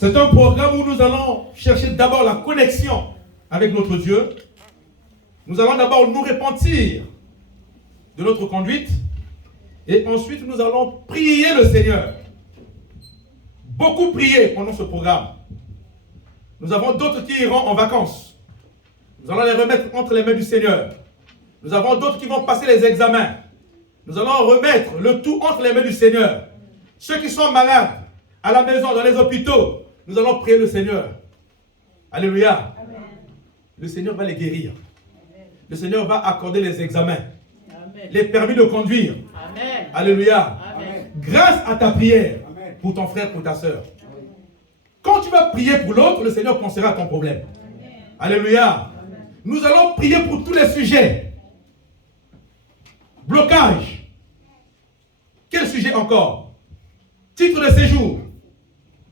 C'est un programme où nous allons chercher d'abord la connexion avec notre Dieu. Nous allons d'abord nous repentir de notre conduite. Et ensuite, nous allons prier le Seigneur. Beaucoup prier pendant ce programme. Nous avons d'autres qui iront en vacances. Nous allons les remettre entre les mains du Seigneur. Nous avons d'autres qui vont passer les examens. Nous allons remettre le tout entre les mains du Seigneur. Ceux qui sont malades, à la maison, dans les hôpitaux, nous allons prier le Seigneur. Alléluia. Amen. Le Seigneur va les guérir. Amen. Le Seigneur va accorder les examens. Amen. Les permis de conduire. Amen. Alléluia. Amen. Grâce à ta prière, amen, pour ton frère, pour ta soeur. Amen. Quand tu vas prier pour l'autre, le Seigneur pensera à ton problème. Amen. Alléluia. Amen. Nous allons prier pour tous les sujets. Blocage. Quel sujet encore? Titre de séjour.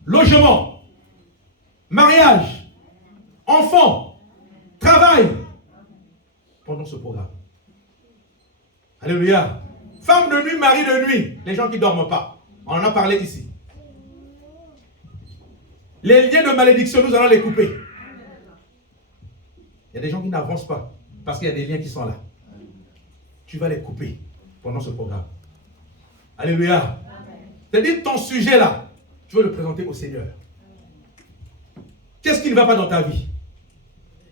Logement. Mariage. Enfants. Travail. Pendant ce programme. Alléluia. Femme de nuit, mari de nuit. Les gens qui ne dorment pas. On en a parlé ici. Les liens de malédiction, nous allons les couper. Il y a des gens qui n'avancent pas. Parce qu'il y a des liens qui sont là. Tu vas les couper pendant ce programme. Alléluia. C'est-à-dire ton sujet là, tu veux le présenter au Seigneur. Qu'est-ce qui ne va pas dans ta vie?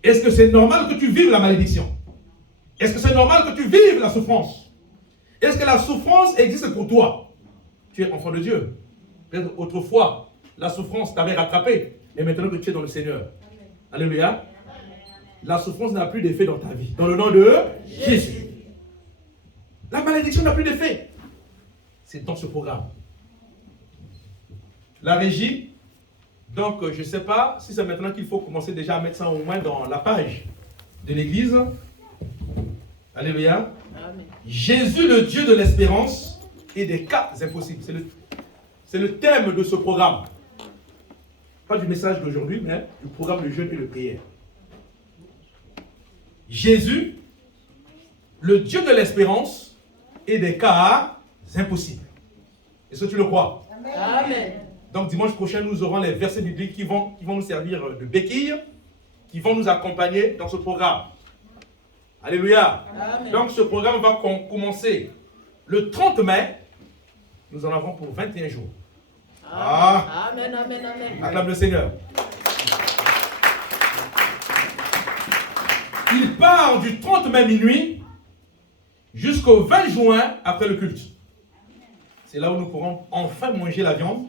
Est-ce que c'est normal que tu vives la malédiction? Est-ce que c'est normal que tu vives la souffrance? Est-ce que la souffrance existe pour toi? Tu es enfant de Dieu. Peut-être autrefois, la souffrance t'avait rattrapé. Et maintenant que tu es dans le Seigneur. Amen. Alléluia. La souffrance n'a plus d'effet dans ta vie. Dans le nom de Jésus. La malédiction n'a plus d'effet. C'est dans ce programme. La régie, donc je ne sais pas si c'est maintenant qu'il faut commencer déjà à mettre ça au moins dans la page de l'église. Alléluia. Amen. Jésus, le Dieu de l'espérance et des cas impossibles. C'est le thème de ce programme. Pas du message d'aujourd'hui, mais du programme de jeûne et de prière. Jésus, le Dieu de l'espérance et des cas impossibles. Est-ce que tu le crois? Amen. Donc dimanche prochain, nous aurons les versets bibliques qui vont nous servir de béquille, qui vont nous accompagner dans ce programme. Alléluia. Amen. Donc ce programme va commencer le 30 mai. Nous en avons pour 21 jours. Amen. Ah. Amen, amen, amen. Acclame le Seigneur. Il part du 30 mai minuit jusqu'au 20 juin après le culte. C'est là où nous pourrons enfin manger la viande,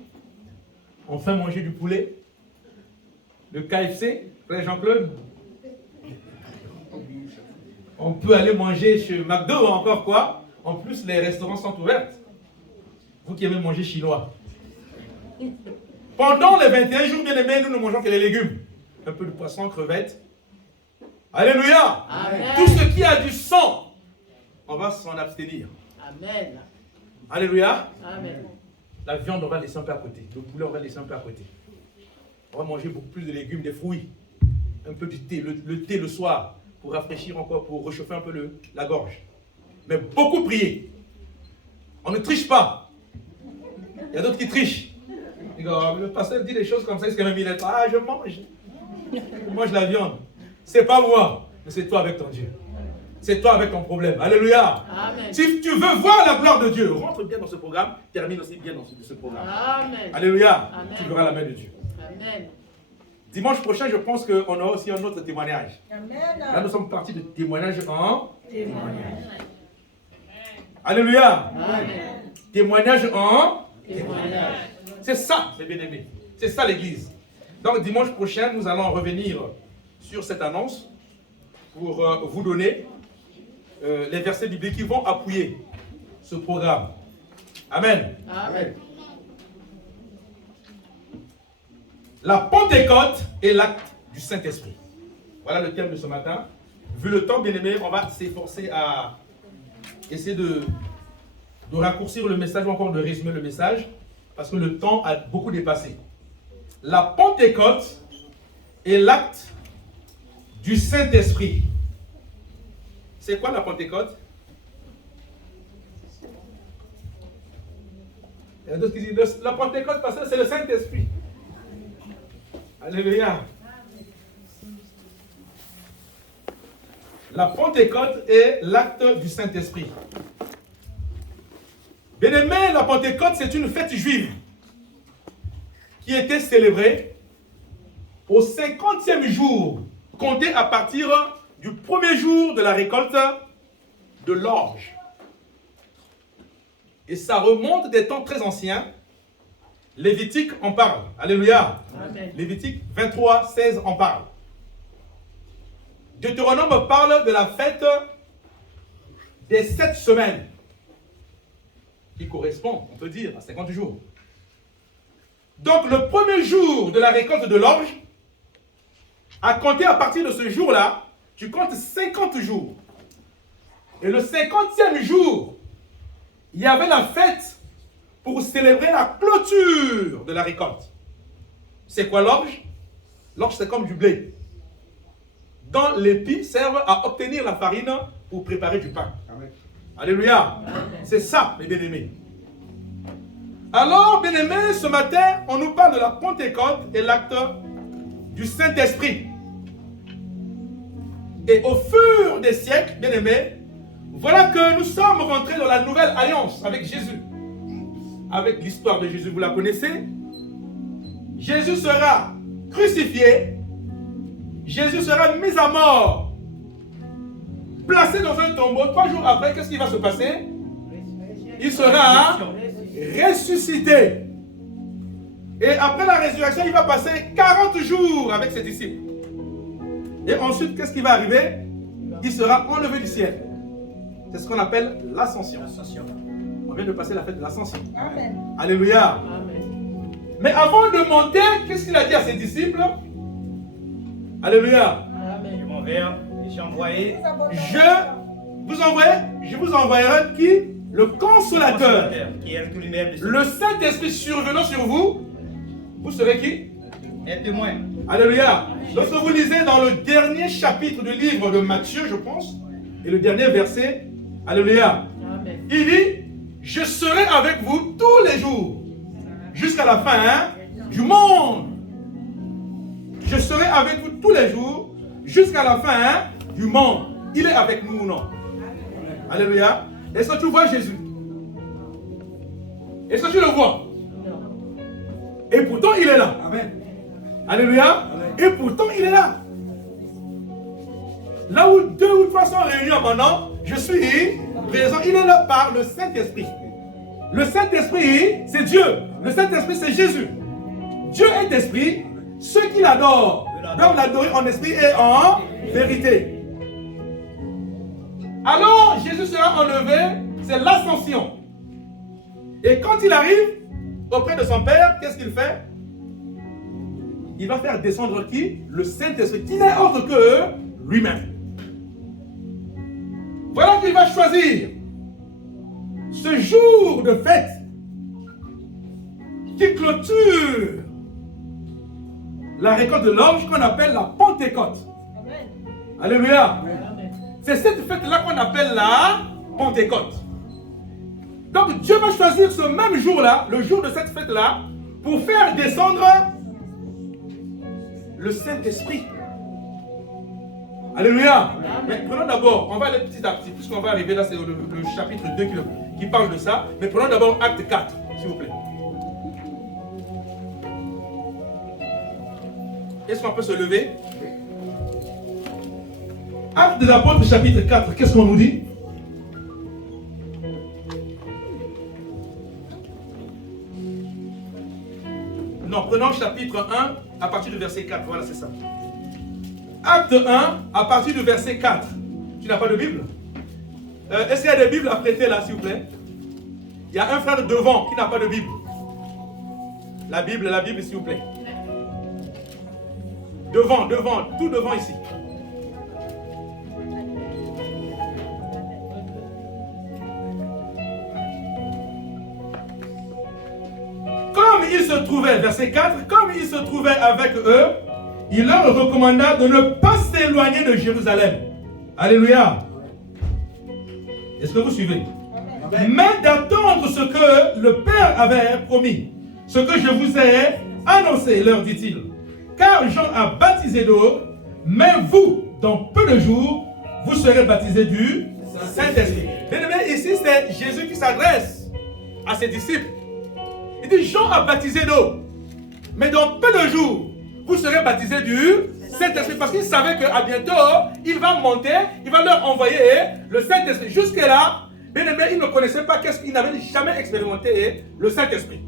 enfin manger du poulet, le KFC, frère Jean-Claude. On peut aller manger chez McDo encore quoi. En plus, les restaurants sont ouverts. Vous qui aimez manger chinois. Pendant les 21 jours bien aimés, nous ne mangeons que les légumes. Un peu de poisson, crevettes. Alléluia. Amen. Tout ce qui a du sang, on va s'en abstenir. Amen. Alléluia. Amen. La viande, on va laisser un peu à côté. Le poulet, on va laisser un peu à côté. On va manger beaucoup plus de légumes, des fruits. Un peu du thé. Le thé le soir, pour rafraîchir encore, pour réchauffer un peu la gorge. Mais beaucoup prier. On ne triche pas. Il y a d'autres qui trichent. Le pasteur dit des choses comme ça, est-ce que même il est là? Ah, je mange. Je mange la viande. C'est pas moi, mais c'est toi avec ton Dieu. C'est toi avec ton problème. Alléluia. Amen. Si tu veux voir la gloire de Dieu, rentre bien dans ce programme, termine aussi bien dans ce programme. Amen. Alléluia. Amen. Tu verras la main de Dieu. Amen. Dimanche prochain, je pense qu'on aura aussi un autre témoignage. Amen. Là, nous sommes partis de témoignage en témoignage. Alléluia. Amen. Témoignage en témoignage. C'est ça, mes bien-aimés. C'est ça l'église. Donc, dimanche prochain, nous allons revenir sur cette annonce pour vous donner les versets bibliques qui vont appuyer ce programme. Amen. Amen. La Pentecôte est l'acte du Saint-Esprit. Voilà le thème de ce matin. Vu le temps, bien aimé, on va s'efforcer à essayer de raccourcir le message ou encore de résumer le message parce que le temps a beaucoup dépassé. La Pentecôte est l'acte du Saint-Esprit. C'est quoi la Pentecôte? Il y a d'autres qui disent la Pentecôte, parce que c'est le Saint-Esprit. Alléluia. La Pentecôte est l'acte du Saint-Esprit. Bien-aimé, la Pentecôte, c'est une fête juive qui était célébrée au 50e jour, compté à partir du premier jour de la récolte de l'orge. Et ça remonte des temps très anciens. Lévitique en parle. Alléluia. Amen. Lévitique 23, 16 en parle. Deutéronome parle de la fête des 7 semaines, qui correspond, on peut dire, à 50 jours. Donc, le premier jour de la récolte de l'orge, à compter à partir de ce jour-là, tu comptes 50 jours. Et le 50e jour, il y avait la fête pour célébrer la clôture de la récolte. C'est quoi l'orge? L'orge, c'est comme du blé, dont les pis servent à obtenir la farine pour préparer du pain. Amen. Alléluia. C'est ça, mes bien-aimés. Alors, bien-aimés, ce matin, on nous parle de la Pentecôte et l'acte du Saint-Esprit. Et au fur des siècles, bien-aimés, voilà que nous sommes rentrés dans la nouvelle alliance avec Jésus. Avec l'histoire de Jésus, vous la connaissez. Jésus sera crucifié. Jésus sera mis à mort. Placé dans un tombeau. 3 jours après, qu'est-ce qui va se passer? Il sera ressuscité. Et après la résurrection, il va passer 40 jours avec ses disciples. Et ensuite, qu'est-ce qui va arriver? Il sera enlevé du ciel. C'est ce qu'on appelle l'ascension. On vient de passer la fête de l'ascension. Alléluia. Amen. Mais avant de monter, qu'est-ce qu'il a dit à ses disciples? Alléluia. Amen. Je m'en vais et j'ai envoyé. Je vous envoyerai qui? Le Consolateur. Qui est le Saint-Esprit survenant sur vous. Vous serez qui? Un témoin. Alléluia. Lorsque vous lisez dans le dernier chapitre du livre de Matthieu, je pense, et le dernier verset, alléluia. Amen. Il dit, je serai avec vous tous les jours, jusqu'à la fin du monde. Je serai avec vous tous les jours, jusqu'à la fin du monde. Il est avec nous ou non? Alléluia. Est-ce que tu vois Jésus? Est-ce que tu le vois? Et pourtant, il est là. Amen. Alléluia. Amen. Et pourtant, il est là. Là où 2 ou 3 sont réunis en mon nom, je suis présent. Il est là par le Saint-Esprit. Le Saint-Esprit, c'est Dieu. Le Saint-Esprit, c'est Jésus. Dieu est esprit. Ceux qui l'adorent doivent l'adorer en esprit et en vérité. Alors, Jésus sera enlevé, c'est l'ascension. Et quand il arrive auprès de son Père, qu'est-ce qu'il fait? Il va faire descendre qui? Le Saint-Esprit, qui n'est autre que lui-même. Voilà qu'il va choisir ce jour de fête qui clôture la récolte de l'orge qu'on appelle la Pentecôte. Amen. Alléluia. Amen. C'est cette fête-là qu'on appelle la Pentecôte. Donc Dieu va choisir ce même jour-là, le jour de cette fête-là, pour faire descendre le Saint-Esprit. Alléluia. Mais prenons d'abord, on va aller petit à petit, puisqu'on va arriver là, c'est le chapitre 2 qui parle de ça. Mais prenons d'abord acte 4, s'il vous plaît. Est-ce qu'on peut se lever? Acte des Apôtres, chapitre 4, qu'est-ce qu'on nous dit? Non, prenons chapitre 1 à partir du verset 4. Voilà, c'est ça. Acte 1 à partir du verset 4. Tu n'as pas de Bible? Est-ce qu'il y a des Bibles à prêter là, s'il vous plaît? Il y a un frère devant qui n'a pas de Bible. La Bible, s'il vous plaît. Devant, tout devant ici. Comme il se trouvait, verset 4, comme il se trouvait avec eux, il leur recommanda de ne pas s'éloigner de Jérusalem. Alléluia. Est-ce que vous suivez? Amen. Mais d'attendre ce que le Père avait promis. Ce que je vous ai annoncé, leur dit-il. car Jean a baptisé d'eau, mais vous, dans peu de jours, vous serez baptisés du Saint-Esprit. Bien-aimé, ici c'est Jésus qui s'adresse à ses disciples. Il dit, Jean a baptisé d'eau, mais dans peu de jours, vous serez baptisés du Saint-Esprit. Parce qu'il savait qu'à bientôt, il va monter, il va leur envoyer le Saint-Esprit. Jusque-là, bien-aimé, ils ne connaissaient pas, ils n'avaient jamais expérimenté le Saint-Esprit.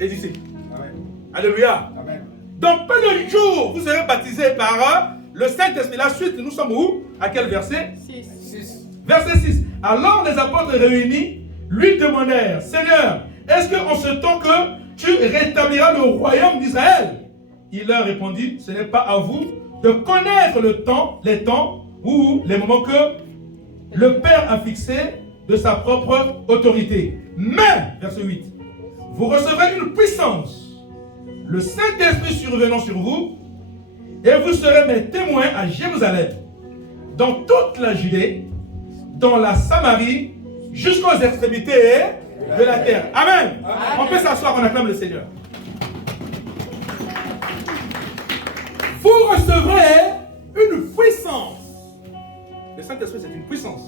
Les disciples. Amen. Alléluia. Amen. Dans peu de jours, vous serez baptisés par le Saint-Esprit. La suite, nous sommes où? À quel verset? 6. Verset 6. Alors les apôtres réunis lui demandèrent, Seigneur, est-ce qu'en ce temps que tu rétabliras le royaume d'Israël? Il leur répondit, ce n'est pas à vous de connaître les temps ou les moments que le Père a fixés de sa propre autorité. Mais, verset 8, vous recevrez une puissance, le Saint-Esprit survenant sur vous, et vous serez mes témoins à Jérusalem, dans toute la Judée, dans la Samarie, jusqu'aux extrémités de la terre. Amen. Amen. On peut s'asseoir, on acclame le Seigneur. Vous recevrez une puissance. Le Saint-Esprit, c'est une puissance.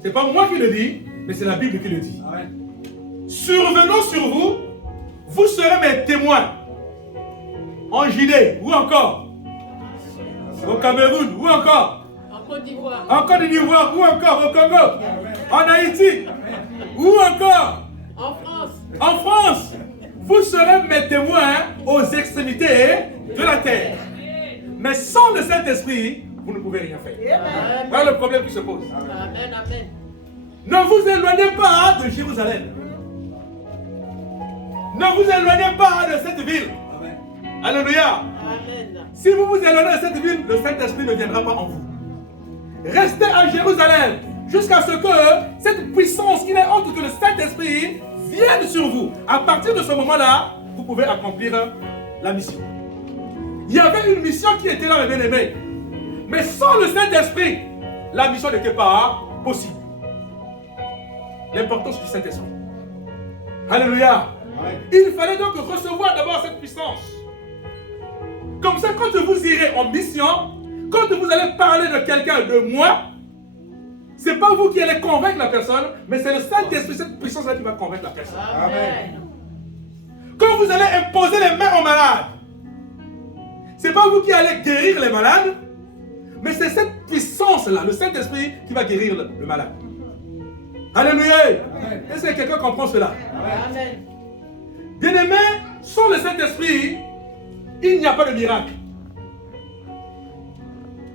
Ce n'est pas moi qui le dis, mais c'est la Bible qui le dit. Amen. Survenant sur vous, vous serez mes témoins. En Judée, ou encore au Cameroun, ou encore en Côte d'Ivoire. En Côte d'Ivoire, ou encore au Congo. Amen. En Haïti, amen. Ou encore en France. En France, vous serez mes témoins aux extrémités de la terre. Mais sans le Saint-Esprit, vous ne pouvez rien faire. Amen. Voilà le problème qui se pose. Amen. Amen. Ne vous éloignez pas de Jérusalem. Ne vous éloignez pas de cette ville. Amen. Alléluia. Amen. Si vous vous éloignez de cette ville, le Saint-Esprit ne viendra pas en vous. Restez à Jérusalem jusqu'à ce que cette puissance qui n'est autre que le Saint-Esprit vienne sur vous. À partir de ce moment-là, vous pouvez accomplir la mission. Il y avait une mission qui était là, mes bien-aimés. Mais sans le Saint-Esprit, la mission n'était pas possible. L'importance du Saint-Esprit. Alléluia. Ouais. Il fallait donc recevoir d'abord cette puissance. Comme ça, quand vous irez en mission, quand vous allez parler de quelqu'un, de moi, ce n'est pas vous qui allez convaincre la personne, mais c'est le Saint-Esprit, cette puissance-là qui va convaincre la personne. Amen. Quand vous allez imposer les mains aux malades, ce n'est pas vous qui allez guérir les malades, mais c'est cette puissance-là, le Saint-Esprit, qui va guérir le malade. Alléluia. Est-ce que quelqu'un comprend cela? Amen. Bien-aimé, sans le Saint-Esprit, il n'y a pas de miracle.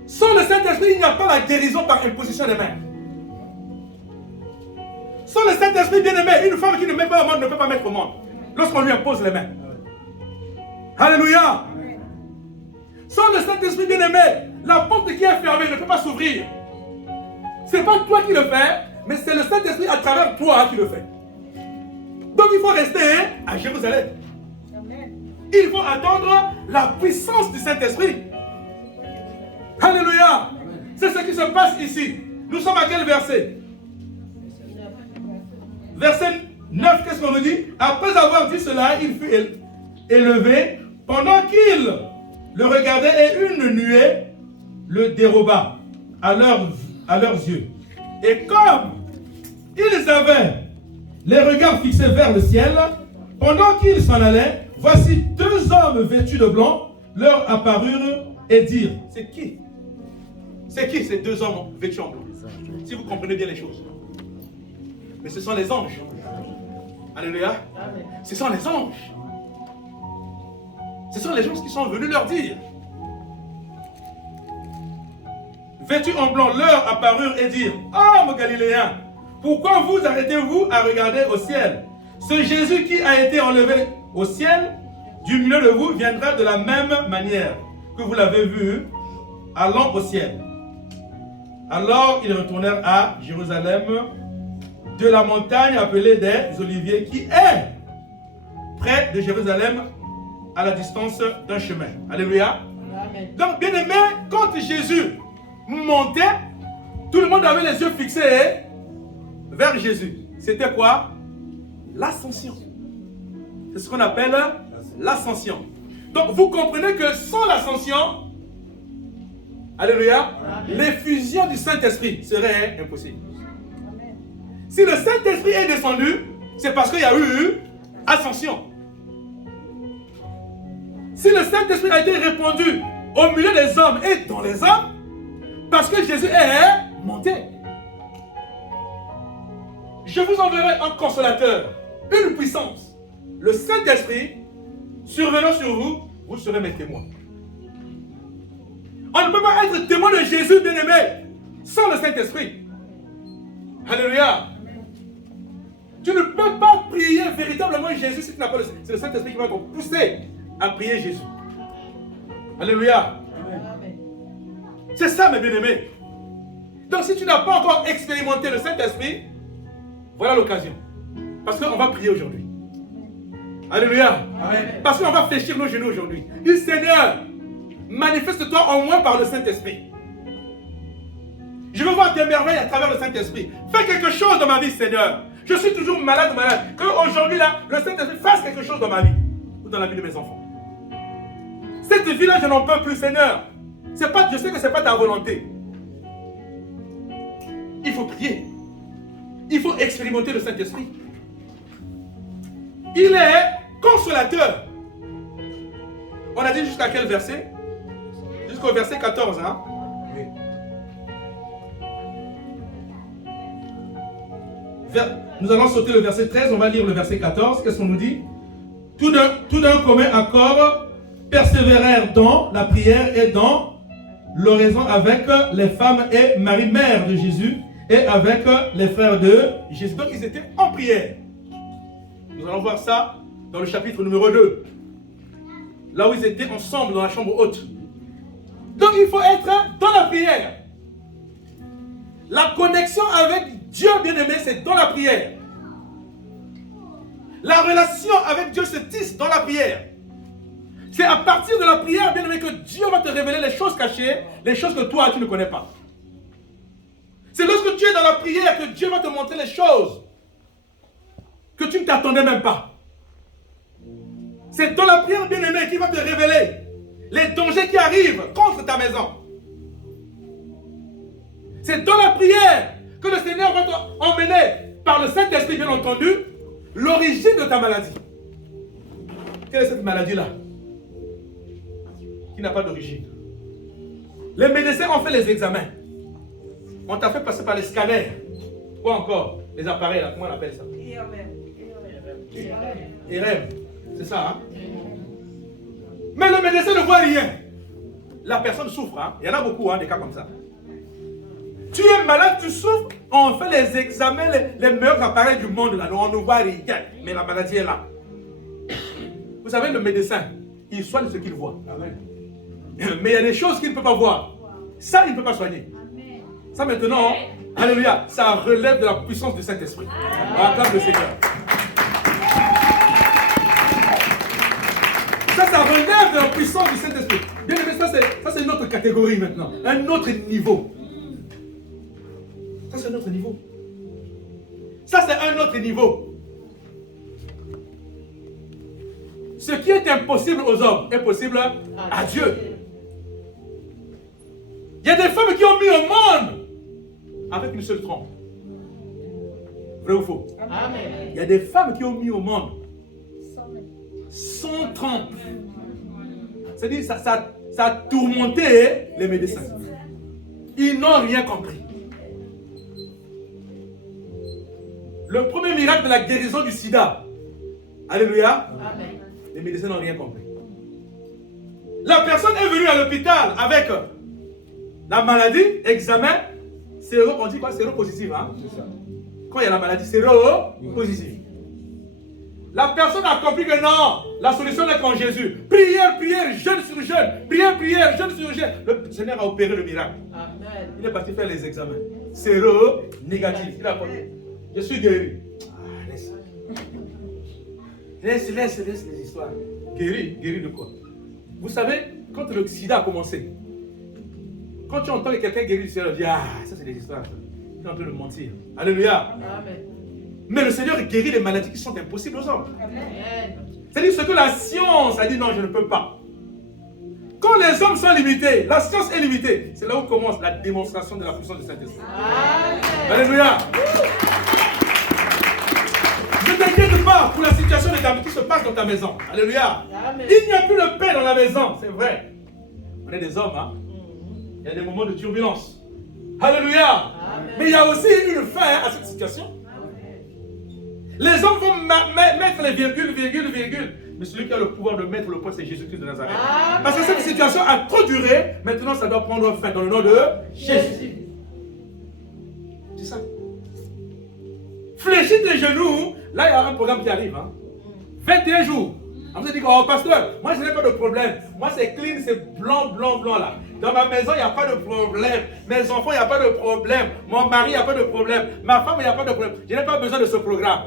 Sans le Saint-Esprit, il n'y a pas la guérison par imposition des mains. Sans le Saint-Esprit, bien-aimé, une femme qui ne met pas au monde ne peut pas mettre au monde lorsqu'on lui impose les mains. Alléluia. Sans le Saint-Esprit, bien-aimé, la porte qui est fermée ne peut pas s'ouvrir. Ce n'est pas toi qui le fais, mais c'est le Saint-Esprit à travers toi qui le fait. Donc il faut rester à Jérusalem. Amen. Il faut attendre la puissance du Saint-Esprit. Alléluia. C'est ce qui se passe ici. Nous sommes à quel verset? Verset 9, qu'est-ce qu'on nous dit? Après avoir dit cela, il fut élevé pendant qu'il le regardait et une nuée le déroba à leurs yeux. Et comme ils avaient les regards fixés vers le ciel, pendant qu'ils s'en allaient, voici deux hommes vêtus de blanc leur apparurent et dirent, c'est qui? C'est qui ces deux hommes vêtus en blanc? Si vous comprenez bien les choses. Mais ce sont les anges. Alléluia. Ce sont les anges. Ce sont les gens qui sont venus leur dire. Vêtus en blanc leur apparurent et dirent, hommes Galiléens, pourquoi vous arrêtez-vous à regarder au ciel? Ce Jésus qui a été enlevé au ciel, du milieu de vous, viendra de la même manière que vous l'avez vu, allant au ciel. Alors ils retournèrent à Jérusalem, de la montagne appelée des Oliviers, qui est près de Jérusalem, à la distance d'un chemin. Alléluia. Amen. Donc, bien aimé, quand Jésus montait, tout le monde avait les yeux fixés vers Jésus. C'était quoi? L'ascension. C'est ce qu'on appelle l'ascension. Donc vous comprenez que sans l'ascension, alléluia, l'effusion du Saint-Esprit serait impossible. Si le Saint-Esprit est descendu, c'est parce qu'il y a eu ascension. Si le Saint-Esprit a été répandu au milieu des hommes et dans les hommes, parce que Jésus est monté. Je vous enverrai un consolateur, une puissance, le Saint-Esprit, survenant sur vous, vous serez mes témoins. On ne peut pas être témoin de Jésus bien-aimé sans le Saint-Esprit. Alléluia. Tu ne peux pas prier véritablement Jésus si tu n'as pas le Saint-Esprit. C'est le Saint-Esprit qui va te pousser à prier Jésus. Alléluia. C'est ça, mes bien-aimés. Donc si tu n'as pas encore expérimenté le Saint-Esprit, voilà l'occasion. Parce qu'on va prier aujourd'hui. Alléluia. Amen. Parce qu'on va fléchir nos genoux aujourd'hui. Dis Seigneur, manifeste-toi en moi par le Saint-Esprit. Je veux voir tes merveilles à travers le Saint-Esprit. Fais quelque chose dans ma vie, Seigneur. Je suis toujours malade. Qu'aujourd'hui, là, le Saint-Esprit fasse quelque chose dans ma vie. Ou dans la vie de mes enfants. Cette vie-là, je n'en peux plus, Seigneur. Je sais que ce n'est pas ta volonté. Il faut prier. Il faut expérimenter le Saint-Esprit. Il est consolateur. On a dit jusqu'à quel verset? Jusqu'au verset 14. Hein? Oui. Nous allons sauter le verset 13. On va lire le verset 14. Qu'est-ce qu'on nous dit? Tout d'un commun accord, persévérèrent dans la prière et dans l'oraison avec les femmes et Marie, mère de Jésus, et avec les frères de Jésus. Donc ils étaient en prière. Nous allons voir ça dans le chapitre numéro 2. Là où ils étaient ensemble dans la chambre haute. Donc il faut être dans la prière. La connexion avec Dieu bien-aimé, c'est dans la prière. La relation avec Dieu se tisse dans la prière. C'est à partir de la prière, bien-aimé, que Dieu va te révéler les choses cachées, les choses que toi, tu ne connais pas. C'est lorsque tu es dans la prière que Dieu va te montrer les choses que tu ne t'attendais même pas. C'est dans la prière, bien-aimé, qu'il va te révéler les dangers qui arrivent contre ta maison. C'est dans la prière que le Seigneur va t'emmener par le Saint-Esprit, bien entendu, l'origine de ta maladie. Quelle est cette maladie-là? Qui n'a pas d'origine. Les médecins ont fait les examens. On t'a fait passer par les scanners. Quoi encore? Les appareils, là, comment on appelle ça? IRM. C'est ça, hein? Mais le médecin ne voit rien. La personne souffre, hein? Il y en a beaucoup, hein, des cas comme ça. Tu es malade, tu souffres, on fait les examens, les meilleurs appareils du monde, là, on ne voit rien. Mais la maladie est là. Vous savez, le médecin, il soigne ce qu'il voit. Amen. Mais il y a des choses qu'il ne peut pas voir. Ça, il ne peut pas soigner. Ça maintenant, alléluia, ça relève de la puissance du Saint-Esprit. Acclame le Seigneur. Ça relève de la puissance du Saint-Esprit. Bien aimé, ça c'est une autre catégorie maintenant. Un autre niveau. Ça c'est un autre niveau. Ça c'est un autre niveau. Ce qui est impossible aux hommes est possible à Dieu. Il y a des femmes qui ont mis au monde avec une seule trompe. Vrai ou faux? Amen. Il y a des femmes qui ont mis au monde sans trompe. C'est-à-dire ça a tourmenté les médecins. Ils n'ont rien compris. Le premier miracle de la guérison du sida. Alléluia. Amen. Les médecins n'ont rien compris. La personne est venue à l'hôpital avec la maladie, examen, on dit quoi? Séropositif, hein? C'est ça. Quand il y a la maladie, séropositif. La personne a compris que non, la solution n'est qu'en Jésus. Prière, prière, jeûne sur jeûne. Prière, prière, jeûne sur jeûne. Le Seigneur a opéré le miracle. Amen. Il est parti faire les examens. Séro-négatif. Il a dit, je suis guéri. Laisse les histoires. Guéri de quoi? Vous savez, quand le sida a commencé, quand tu entends que quelqu'un guérit du sida, tu dis, ah, ça c'est des histoires. Tu es en train de mentir. Alléluia. Amen. Mais le Seigneur guérit les maladies qui sont impossibles aux hommes. C'est-à-dire ce que la science a dit, non, je ne peux pas. Quand les hommes sont limités, la science est limitée. C'est là où commence la démonstration de la puissance du Saint-Esprit. Alléluia. Ne t'inquiète pas pour la situation qui se passe dans ta maison. Alléluia. Amen. Il n'y a plus de paix dans la maison, c'est vrai. On est des hommes, hein. Il y a des moments de turbulence. Alléluia. Amen. Mais il y a aussi une fin à cette situation. Amen. Les hommes vont mettre les virgules. Mais celui qui a le pouvoir de mettre le point, c'est Jésus-Christ de Nazareth. Amen. Parce que cette situation a trop duré. Maintenant, ça doit prendre fin dans le nom de Jésus. C'est ça. Fléchis tes genoux. Là, il y a un programme qui arrive. Hein. 21 jours. On vous dit, oh pasteur, moi je n'ai pas de problème. Moi c'est clean, c'est blanc là. Dans ma maison, il n'y a pas de problème. Mes enfants, il n'y a pas de problème. Mon mari, il n'y a pas de problème. Ma femme, il n'y a pas de problème. Je n'ai pas besoin de ce programme.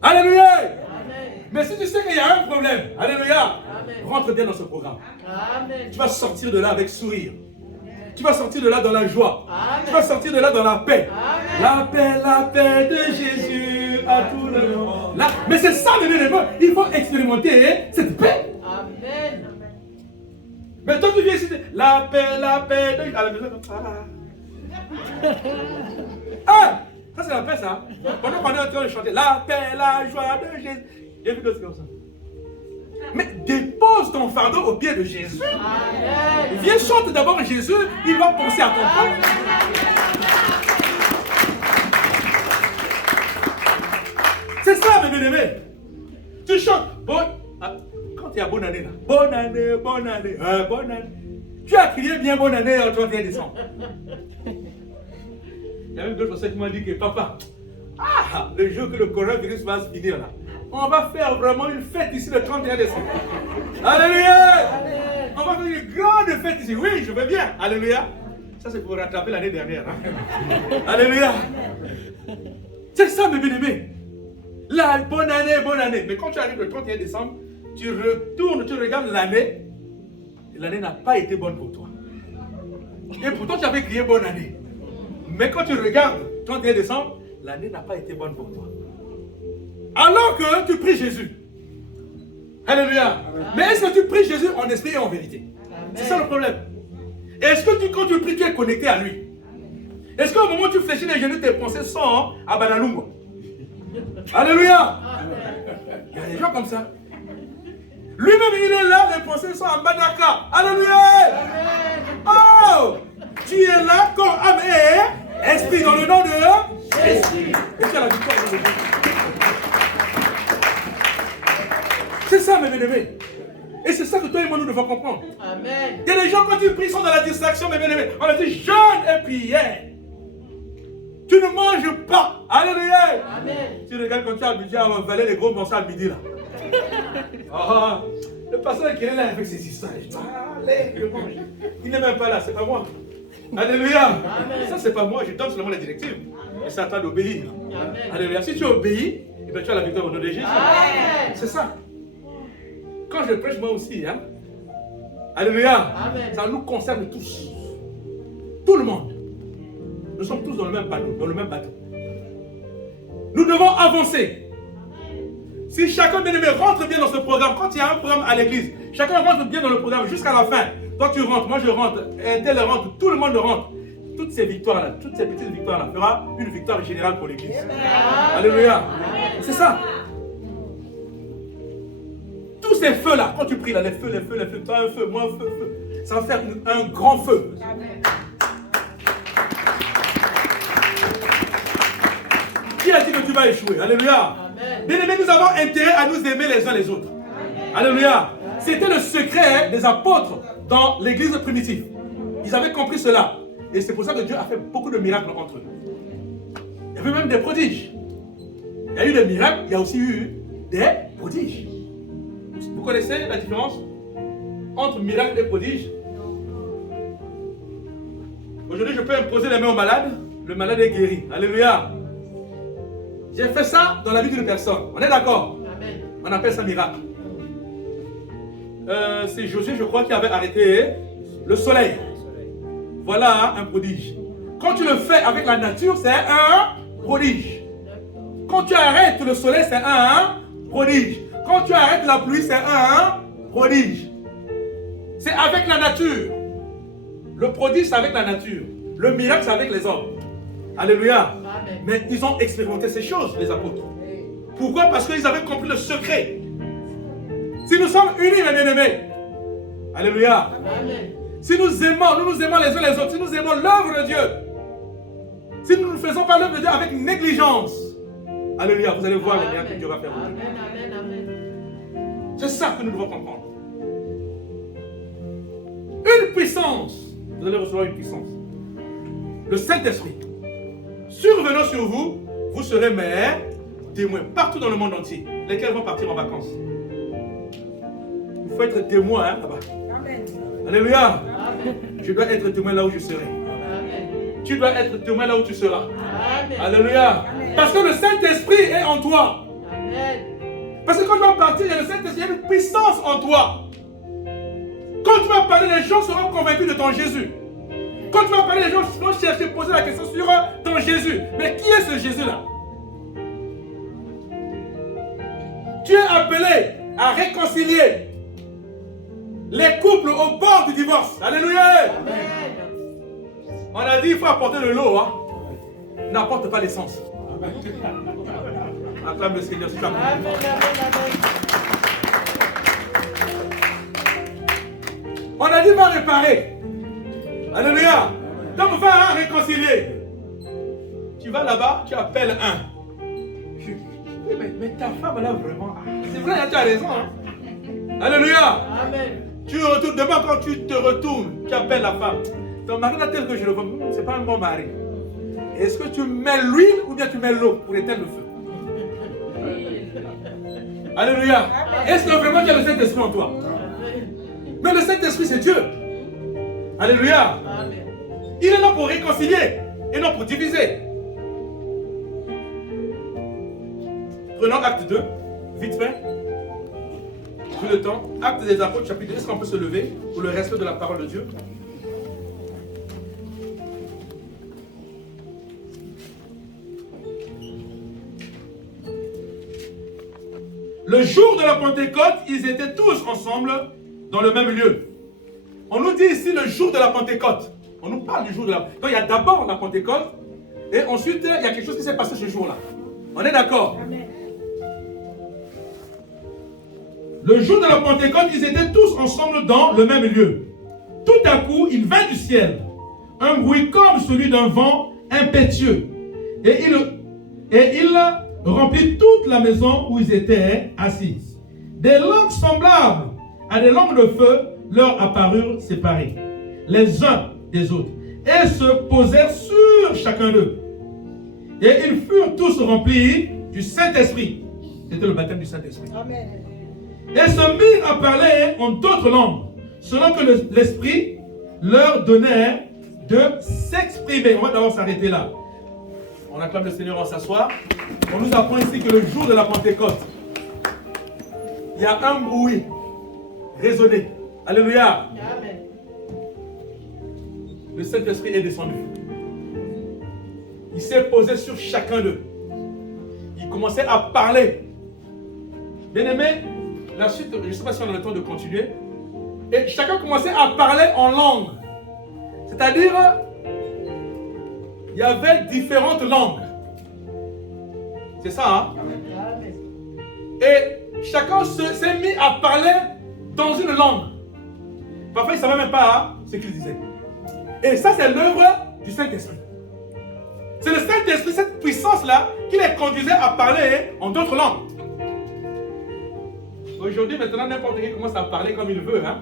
Alléluia. Amen. Mais si tu sais qu'il y a un problème, alléluia, amen, rentre bien dans ce programme. Amen. Tu vas sortir de là avec sourire. Tu vas sortir de là dans la joie. Amen. Tu vas sortir de là dans la paix. Amen. La paix de Jésus à tout le monde. Là, mais c'est ça, mes bien-aimés. Il faut expérimenter cette paix. Amen. Mais toi, tu viens ici, la paix de Jésus. À la maison, ah, ça c'est la paix, ça. Pendant qu'on est en train de chanter, la paix, la joie de Jésus. Il y a vu d'autres comme ça. Mais dépose ton fardeau au pied de Jésus. Amen. Viens chanter d'abord Jésus, il va penser à ton problème. C'est ça, mes bien-aimés. Tu chantes. Quand il y a bonne année là. Bonne année, bonne année, bonne année. Tu as crié bien bonne année en 31 décembre. Il y a même d'autres personnes qui m'ont dit que papa, le jour que le coronavirus va se finir là, on va faire vraiment une fête ici le 31 décembre. Alléluia. On va faire une grande fête ici. Oui, je veux bien. Alléluia. Ça, c'est pour rattraper l'année dernière. Hein? Alléluia. C'est ça, mes bien-aimés. La bonne année, bonne année. Mais quand tu arrives le 31 décembre, tu retournes, tu regardes l'année. Et l'année n'a pas été bonne pour toi. Et pourtant, tu avais crié bonne année. Mais quand tu regardes le 31 décembre, l'année n'a pas été bonne pour toi. Alors que tu pries Jésus. Alléluia. Amen. Mais est-ce que tu pries Jésus en esprit et en vérité? C'est ça le problème. Est-ce que quand tu pries, tu es connecté à lui? Est-ce qu'au moment où tu fléchis les genoux, tes pensées sont à Banalunga? Alléluia. Amen. Il y a des gens comme ça. Lui-même, il est là, les pensées sont à Badaka. Alléluia. Amen. Oh, tu es là, corps, âme et esprit dans le nom de Jésus. Et tu as la victoire dans le Jésus. C'est ça, mes bien-aimés. Et c'est ça que toi et moi, nous devons comprendre. Amen. Il y a des gens, quand ils prient, sont dans la distraction, mes bien-aimés. On a dit jeûne et prière. Tu ne manges pas. Alléluia. Amen. Tu regardes quand tu as habitué à avaler les gros morceaux à midi, là. Le pasteur qui est là avec ses histoires. Allez, je mange. Il n'est même pas là, c'est pas moi. Alléluia. Amen. Ça, c'est pas moi, je donne seulement les directives. Et c'est à toi d'obéir. Alléluia. Si tu obéis, eh bien, tu as la victoire au nom de Jésus. Amen. C'est ça. Quand je prêche, moi aussi, hein. Alléluia. Amen. Ça nous concerne tous. Tout le monde. Nous sommes tous dans le même bateau. Nous devons avancer. Si chacun bien-aimé rentre bien dans ce programme, quand il y a un programme à l'église, chacun rentre bien dans le programme jusqu'à la fin. Toi tu rentres, moi je rentre, un tel rentre, tout le monde rentre. Toutes ces victoires-là, toutes ces petites victoires-là fera une victoire générale pour l'église. Alléluia. C'est ça. Tous ces feux-là, quand tu pries là, les feux, toi un feu, moi un feu, ça va faire un grand feu. Amen. Qui a dit que tu vas échouer? Alléluia. Bien aimés, nous avons intérêt à nous aimer les uns les autres. Amen. Alléluia. C'était le secret des apôtres dans l'église primitive. Ils avaient compris cela. Et c'est pour ça que Dieu a fait beaucoup de miracles entre eux. Il y avait même des prodiges. Il y a eu des miracles, il y a aussi eu des prodiges. Vous connaissez la différence entre miracle et prodige? Aujourd'hui, je peux imposer les mains au malade. Le malade est guéri. Alléluia. J'ai fait ça dans la vie d'une personne. On est d'accord? Amen. On appelle ça miracle. C'est Josué, je crois, qui avait arrêté le soleil. Voilà un prodige. Quand tu le fais avec la nature, c'est un prodige. Quand tu arrêtes le soleil, c'est un prodige. Quand tu arrêtes la pluie, c'est un prodige. C'est avec la nature. Le prodige, c'est avec la nature. Le miracle, c'est avec les hommes. Alléluia. Amen. Mais ils ont expérimenté ces choses, les apôtres. Pourquoi? Parce qu'ils avaient compris le secret. Si nous sommes unis, mes bien-aimés, alléluia. Amen. Si nous nous aimons les uns les autres, si nous aimons l'œuvre de Dieu, si nous ne faisons pas l'œuvre de Dieu avec négligence, alléluia, vous allez voir les miracles que Dieu va faire. Amen, amen, amen. C'est ça que nous devons comprendre. Une puissance, vous allez recevoir une puissance. Le Saint-Esprit, survenant sur vous, vous serez mes témoins partout dans le monde entier, lesquels vont partir en vacances. Il faut être témoin là-bas. Amen. Alléluia. Amen. Je dois être témoin là où je serai. Amen. Tu dois être témoin là où tu seras. Amen. Alléluia. Amen. Parce que le Saint-Esprit est en toi. Amen. Parce que quand tu vas partir, il y a le Saint-Esprit, il y a une puissance en toi. Quand tu vas parler, les gens seront convaincus de ton Jésus. Quand tu vas parler, les gens vont chercher, poser la question sur ton Jésus. Mais qui est ce Jésus-là? Tu es appelé à réconcilier les couples au bord du divorce. Alléluia. Amen. On a dit il faut apporter de l'eau. Hein? N'apporte pas l'essence. Acclame le Seigneur. Si tu as compris. On a dit va réparer. Alléluia. Donc va réconcilier. Tu vas là-bas, tu appelles un. Mais ta femme là vraiment. C'est vrai, tu as raison. Hein? Alléluia. Amen. Tu retournes, demain quand tu te retournes, tu appelles la femme. Ton mari là tel que je le vois, c'est pas un bon mari. Est-ce que tu mets l'huile ou bien tu mets l'eau pour éteindre le feu? Alléluia. Est-ce que vraiment tu as le Saint-Esprit en toi? Mais le Saint-Esprit c'est Dieu. Alléluia. Amen. Il est là pour réconcilier et non pour diviser. Prenons acte 2, vite fait. Tout le temps. Acte des Apôtres, chapitre 2. Est-ce qu'on peut se lever pour le respect de la parole de Dieu? Le jour de la Pentecôte, ils étaient tous ensemble dans le même lieu. On nous dit ici le jour de la Pentecôte. On nous parle du jour de la Pentecôte. Donc il y a d'abord la Pentecôte et ensuite il y a quelque chose qui s'est passé ce jour-là. On est d'accord? Amen. Le jour de la Pentecôte, ils étaient tous ensemble dans le même lieu. Tout à coup, il vint du ciel un bruit comme celui d'un vent impétueux. Et il remplit toute la maison où ils étaient assis. Des langues semblables à des langues de feu leur apparurent séparées, les uns des autres, et se posèrent sur chacun d'eux. Et ils furent tous remplis du Saint-Esprit. C'était le baptême du Saint-Esprit. Amen. Et se mirent à parler en d'autres langues, selon que l'Esprit leur donnait de s'exprimer. On va d'abord s'arrêter là. On acclame le Seigneur, on s'assoit. On nous apprend ici que le jour de la Pentecôte, il y a un bruit résonné. Alléluia. Amen. Le Saint-Esprit est descendu. Il s'est posé sur chacun d'eux. Il commençait à parler. Bien-aimés, la suite, je ne sais pas si on a le temps de continuer. Et chacun commençait à parler en langue. C'est-à-dire, il y avait différentes langues. C'est ça, hein? Et chacun s'est mis à parler dans une langue. Parfois, il ne savait même pas ce qu'il disait. Et ça, c'est l'œuvre du Saint-Esprit. C'est le Saint-Esprit, cette puissance-là, qui les conduisait à parler en d'autres langues. Aujourd'hui, maintenant, n'importe qui commence à parler comme il veut. Hein?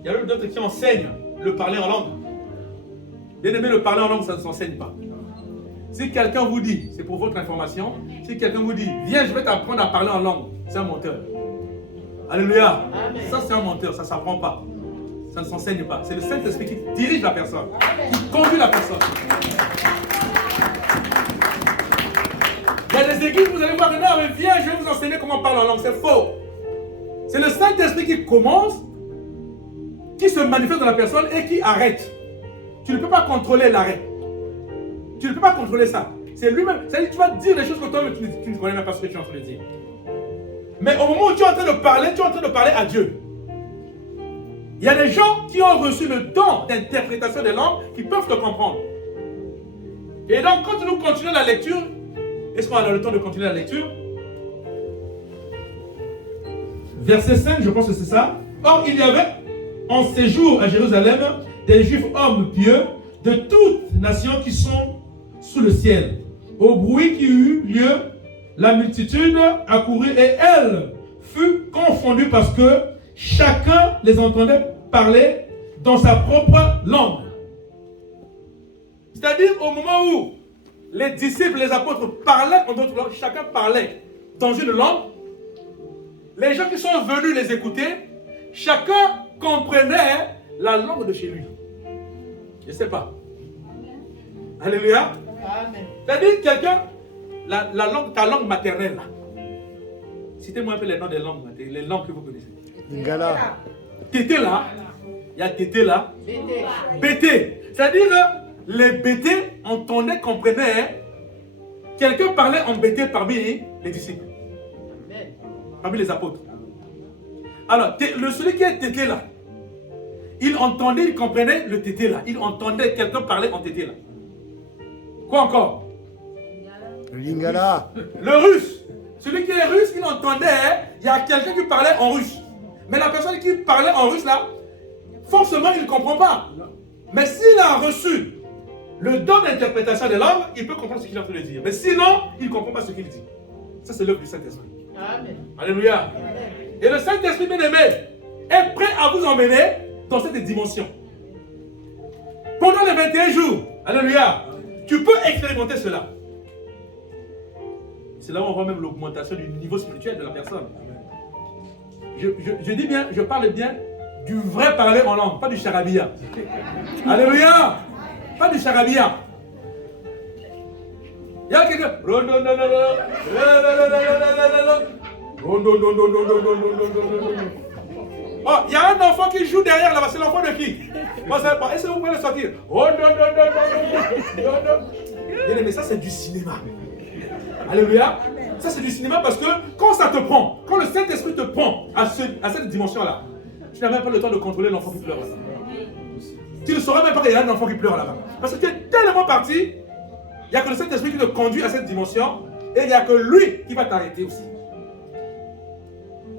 Il y a même d'autres qui enseignent le parler en langue. Bien aimé, le parler en langue, ça ne s'enseigne pas. Si quelqu'un vous dit, c'est pour votre information, si quelqu'un vous dit, viens, je vais t'apprendre à parler en langue, c'est un menteur. Alléluia. Amen. Ça, c'est un menteur, ça ne s'apprend pas. Ça ne s'enseigne pas. C'est le Saint-Esprit qui dirige la personne, qui conduit la personne. Il y a des églises, vous allez voir, non, mais viens, je vais vous enseigner comment parler en langue. C'est faux. C'est le Saint-Esprit qui commence, qui se manifeste dans la personne et qui arrête. Tu ne peux pas contrôler l'arrêt. Tu ne peux pas contrôler ça. C'est lui-même. C'est-à-dire que tu vas dire des choses que toi-même tu ne connais même pas ce que tu es en train de dire. Mais au moment où tu es en train de parler, tu es en train de parler à Dieu. Il y a des gens qui ont reçu le don d'interprétation des langues qui peuvent te comprendre. Et donc, quand nous continuons la lecture, est-ce qu'on a le temps de continuer la lecture? Verset 5, je pense que c'est ça. Or, il y avait en séjour à Jérusalem des Juifs hommes pieux de toutes nations qui sont sous le ciel. Au bruit qui eut lieu, la multitude accourut et elle fut confondue parce que chacun les entendait parler dans sa propre langue. C'est-à-dire au moment où les disciples, les apôtres parlaient en d'autres langues, chacun parlait dans une langue, les gens qui sont venus les écouter, chacun comprenait la langue de chez lui. Je ne sais pas. Alléluia. C'est-à-dire quelqu'un, ta langue maternelle. Citez-moi un peu les noms des langues, les langues que vous connaissez. Lingala. Tété là, il y a tété là. Bété. C'est-à-dire les bétés entendaient, comprenaient. Quelqu'un parlait en bété parmi les disciples. Parmi les apôtres. Alors, celui qui est tété là, il entendait, il comprenait le tété là. Il entendait quelqu'un parler en tété là. Quoi encore? Le Lingala. Le russe. Celui qui est russe, il entendait, il y a quelqu'un qui parlait en russe. Mais la personne qui parlait en russe là, forcément il ne comprend pas. Mais s'il a reçu le don d'interprétation des langues, il peut comprendre ce qu'il est en train de dire. Mais sinon, il ne comprend pas ce qu'il dit. Ça, c'est l'œuvre du Saint-Esprit. Amen. Alléluia. Amen. Et le Saint-Esprit, bien-aimé, est prêt à vous emmener dans cette dimension. Pendant les 21 jours, alléluia, tu peux expérimenter cela. C'est là où on voit même l'augmentation du niveau spirituel de la personne. Je dis bien, je parle bien du vrai parler en langue, pas du charabia. Alléluia. Pas du charabia. Il y a quelqu'un. Oh, il y a un enfant qui joue derrière là-bas, c'est l'enfant de qui? Est-ce que vous pouvez le sortir? Mais ça c'est du cinéma. Alléluia. Ça c'est du cinéma parce que quand ça te prend, quand le Saint-Esprit te prend à cette dimension-là, tu n'as même pas le temps de contrôler l'enfant qui pleure. Tu ne sauras même pas qu'il y a un enfant qui pleure là-bas. Parce que tu es tellement parti, il n'y a que le Saint-Esprit qui te conduit à cette dimension et il n'y a que lui qui va t'arrêter aussi.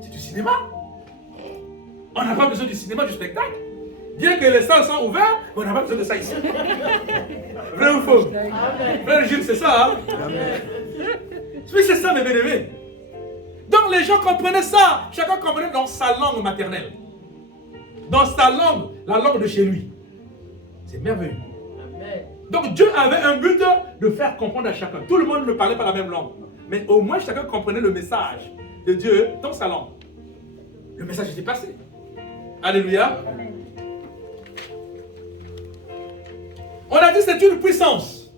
C'est du cinéma. On n'a pas besoin du cinéma, du spectacle. Bien que les salles sont ouvertes, mais on n'a pas besoin de ça ici. Vrai ou faux? Vrai Jules, c'est ça, hein? Amen. Oui, c'est ça, mes bien-aimés. Donc les gens comprenaient ça. Chacun comprenait dans sa langue maternelle. Dans sa langue, la langue de chez lui. C'est merveilleux. Amen. Donc Dieu avait un but de faire comprendre à chacun. Tout le monde ne parlait pas la même langue. Mais au moins chacun comprenait le message de Dieu dans sa langue. Le message était passé. Alléluia. Amen. On a dit c'est une puissance.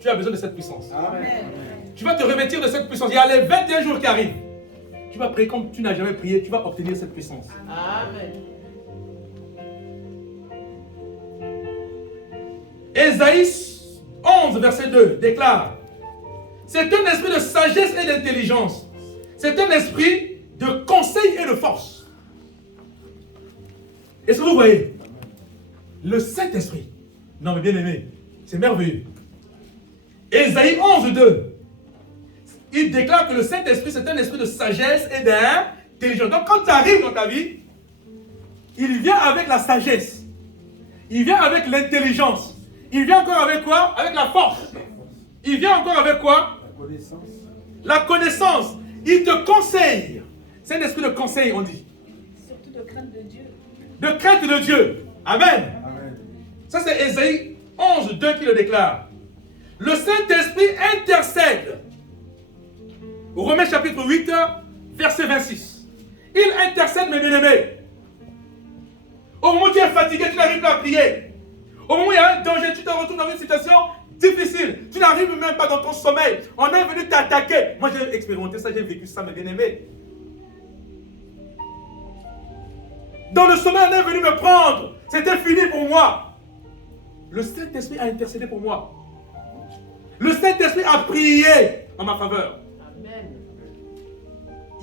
Tu as besoin de cette puissance. Amen. Tu vas te revêtir de cette puissance. Il y a les 21 jours qui arrivent. Tu vas prier comme tu n'as jamais prié. Tu vas obtenir cette puissance. Amen. Ésaïe 11, verset 2 déclare: c'est un esprit de sagesse et d'intelligence. C'est un esprit de conseil et de force. Est-ce que vous voyez? Le Saint-Esprit. Non mais bien aimé, c'est merveilleux. Ésaïe 11, 2. Il déclare que le Saint-Esprit, c'est un esprit de sagesse et d'intelligence. Donc quand tu arrives dans ta vie, il vient avec la sagesse. Il vient avec l'intelligence. Il vient encore avec quoi? Avec la force. Il vient encore avec quoi? La connaissance. La connaissance. Il te conseille. C'est un esprit de conseil, on dit. Surtout de crainte de Dieu. De crainte de Dieu. Amen. Amen. Ça c'est Ésaïe 11, 2 qui le déclare. Le Saint-Esprit intercède. Romains chapitre 8, verset 26. Il intercède, mes bien-aimés. Au moment où tu es fatigué, tu n'arrives pas à prier. Au moment où il y a un danger, tu te retrouves dans une situation difficile. Tu n'arrives même pas dans ton sommeil. On est venu t'attaquer. Moi, j'ai expérimenté ça, j'ai vécu ça, mes bien-aimés. Dans le sommeil, on est venu me prendre. C'était fini pour moi. Le Saint-Esprit a intercédé pour moi. Le Saint-Esprit a prié en ma faveur. Amen.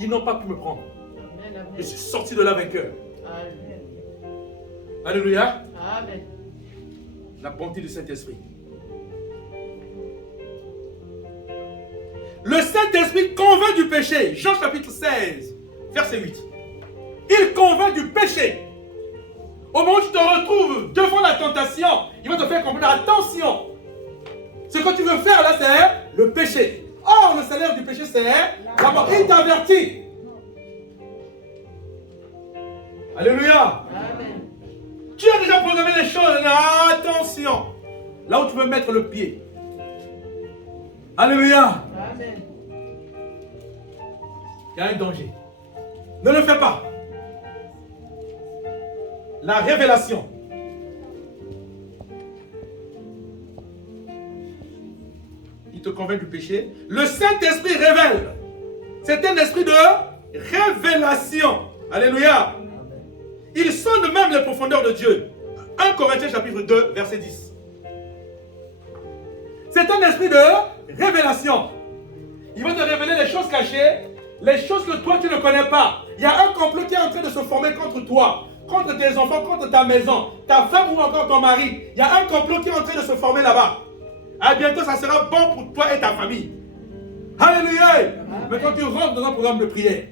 Ils n'ont pas pu me prendre. Amen, amen. Je suis sorti de là vainqueur. Amen. Alléluia. Amen. La bonté du Saint-Esprit. Le Saint-Esprit convainc du péché. Jean chapitre 16, verset 8. Il convainc du péché. Au moment où tu te retrouves devant la tentation, il va te faire comprendre, attention. Ce que tu veux faire là, c'est le péché. Or, le salaire du péché, c'est la mort. Il t'avertit. Alléluia. Amen. Tu as déjà programmé les choses. Là, attention. Là où tu veux mettre le pied. Alléluia. Amen. Il y a un danger. Ne le fais pas. La révélation. Il te convainc du péché. Le Saint-Esprit révèle. C'est un esprit de révélation. Alléluia. Il sonde même les profondeurs de Dieu. 1 Corinthiens chapitre 2, verset 10. C'est un esprit de révélation. Il va te révéler les choses cachées, les choses que toi tu ne connais pas. Il y a un complot qui est en train de se former contre toi, contre tes enfants, contre ta maison, ta femme ou encore ton mari. Il y a un complot qui est en train de se former là-bas. À bientôt, ça sera bon pour toi et ta famille. Alléluia. Maintenant, tu rentres dans un programme de prière.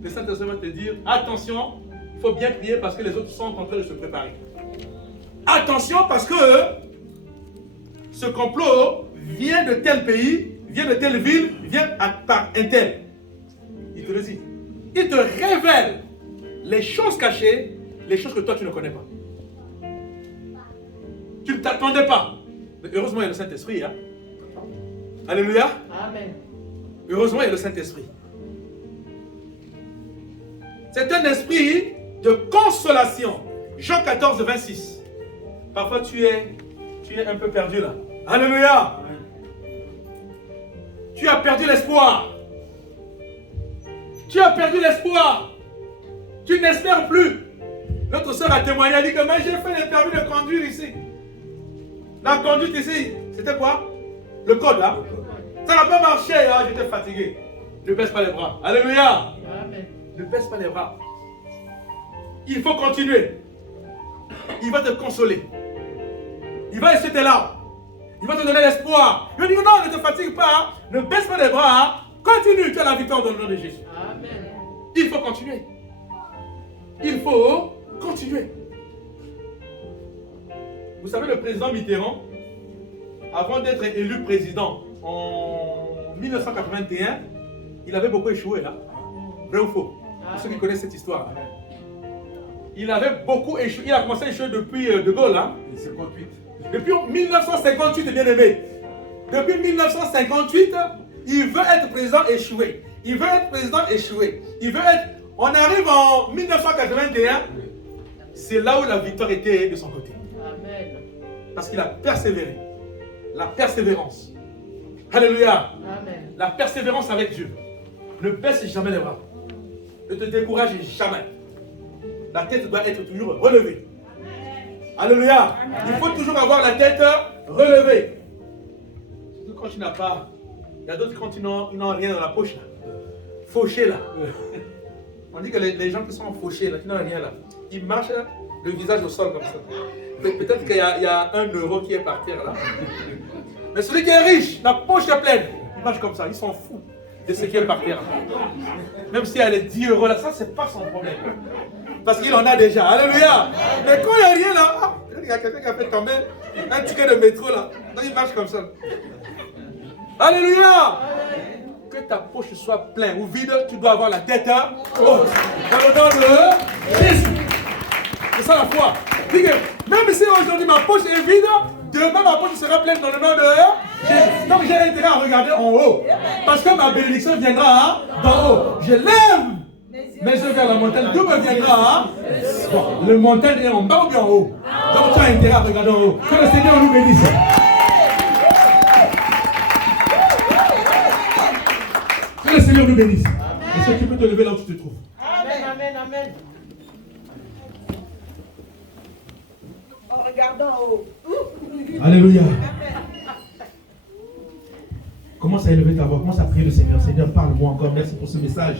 Le Saint-Esprit va te dire, attention, il faut bien prier parce que les autres sont en train de se préparer. Attention parce que ce complot vient de tel pays, vient de telle ville, vient par un tel. Il te le dit. Il te révèle les choses cachées, les choses que toi tu ne connais pas. Tu ne t'attendais pas. Mais heureusement, il y a le Saint-Esprit. Hein? Alléluia. Amen. Heureusement, il y a le Saint-Esprit. C'est un esprit de consolation. Jean 14, 26. Parfois, tu es un peu perdu là. Alléluia. Tu as perdu l'espoir. Tu as perdu l'espoir. Tu n'espères plus. Notre soeur a témoigné, elle dit que moi j'ai fait le permis de conduire ici. La conduite ici, c'était quoi? Le code là. Ça n'a pas marché, hein? J'étais fatigué. Ne baisse pas les bras. Alléluia. Amen. Ne baisse pas les bras. Il faut continuer. Il va te consoler. Il va essuyer tes larmes. Il va te donner l'espoir. Il va dire non, ne te fatigue pas. Ne baisse pas les bras. Continue. Tu as la victoire dans le nom de Jésus. Amen. Il faut continuer. Il faut continuer. Vous savez, le président Mitterrand, avant d'être élu président en 1981, il avait beaucoup échoué là. Vrai ou faux? Pour ceux qui connaissent cette histoire. Il avait beaucoup échoué. Il a commencé à échouer depuis De Gaulle. Hein? 58. Depuis 1958, bien aimé. Depuis 1958, il veut être président échoué. Il veut être président échoué. Il veut être... On arrive en 1981. C'est là où la victoire était de son côté. Amen. Parce qu'il a persévéré. La persévérance. Alléluia. Amen. La persévérance avec Dieu. Ne baisse jamais les bras. Ne te décourage jamais. La tête doit être toujours relevée. Alléluia. Il faut toujours avoir la tête relevée. Surtout quand tu n'as pas. Il y a d'autres quand ils n'ont rien dans la poche là. Fauchés là. On dit que les gens qui sont fauchés là, qui n'ont rien là, ils marchent le visage au sol comme ça. Peut-être qu'il y a 1 euro qui est par terre là. Mais celui qui est riche, la poche est pleine, il marche comme ça, ils s'en foutent de ce qui est par terre. Même s'il y a les 10 euros là, ça c'est pas son problème. Parce qu'il en a déjà. Alléluia. Mais quand il n'y a rien là, il y a quelqu'un qui a fait tomber un ticket de métro là. Donc il marche comme ça. Alléluia. Que ta poche soit pleine ou vide, tu dois avoir la tête haute. Dans le nom de Jésus. C'est ça la foi. Dis que même si aujourd'hui ma poche est vide, demain ma poche sera pleine dans le nom de Jésus. Donc j'ai intérêt à regarder en haut. Parce que ma bénédiction viendra d'en haut. Je lève mes yeux vers la montagne. D'où me viendra? Bon, le montagne est en bas ou bien en haut. Donc tu as intérêt à regarder en haut. Que le Seigneur nous bénisse. Que le Seigneur nous bénisse. Est-ce que tu peux te lever là où tu te trouves? Amen, amen, amen. En regardant en haut. Alléluia. Commence à élever ta voix. Commence à prier le Seigneur. Seigneur, parle-moi encore. Merci pour ce message.